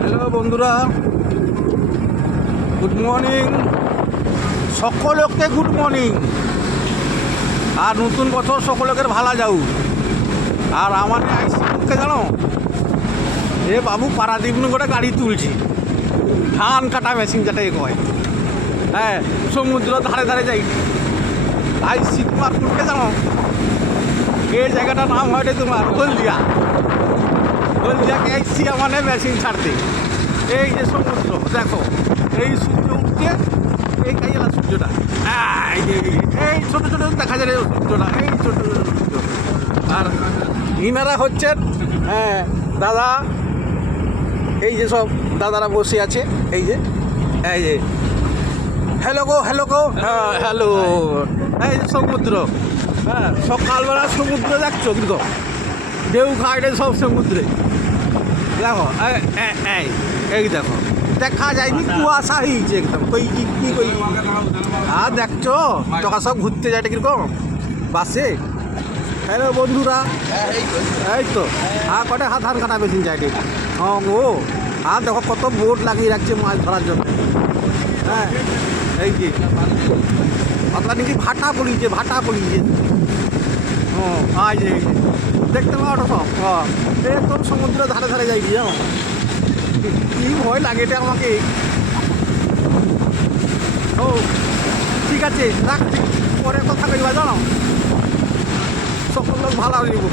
Hello বন্ধুরা, good morning. সকলকে good morning আর নতুন বছর সকলকে ভালো যাও। আর আমার আইসিকে জানো, এ বাবু পারাদ্বীপ করে গাড়ি তুলছি, ধান কাটা মেশিন যেটাই কয়। হ্যাঁ, সমুদ্র ধারে ধারে যাই। আই শীতমারপুরকে জানো, এই জায়গাটার নাম হয় তোমার হলদিয়া। হলদিয়াকে আইসি মানে মেশিন ছাড়তে। এই যে সমুদ্র দেখো, এই সূর্য উঠছে, এই কাইলা সূর্যটা, এই ছোটো ছোটো দেখা যায় সূর্যটা, এই ছোটো ছোটো সূর্য। আর ইনারা হচ্ছেন দাদা, এই যে সব দাদারা বসে আছে, এই যে হ্যালো গো হ্যাঁ হ্যালো। এই যে সমুদ্র, হ্যাঁ সকালবেলা সমুদ্র দেখছো কিন্তু ঢেউ খাইডে সব সমুদ্রে দেখো। এই দেখো, দেখা যায়নি, কুয়াশা হয়েছে একদম। কই কি কই আর দেখছো টাকা সব ঘুরতে যায় কিরকম বাসে। হ্যালো বন্ধুরা, এই তো কটা ধান কাটা মেশিন যায় রে। হ্যাঁ গো, আর দেখো কত বোট লাগিয়ে রাখছে মাছ ধরার জন্য। হ্যাঁ, এই যে আপনার নাকি ভাটা পড়িয়েছে। ও যে দেখতে পাওয়া সব একদম সমুদ্রের ধারে ধারে যাই জানো, কি ভয় লাগে এটা আমাকে। ও ঠিক আছে, রাখছি, পরে কথা কইবা জানো। সকল লোক ভালো হইব।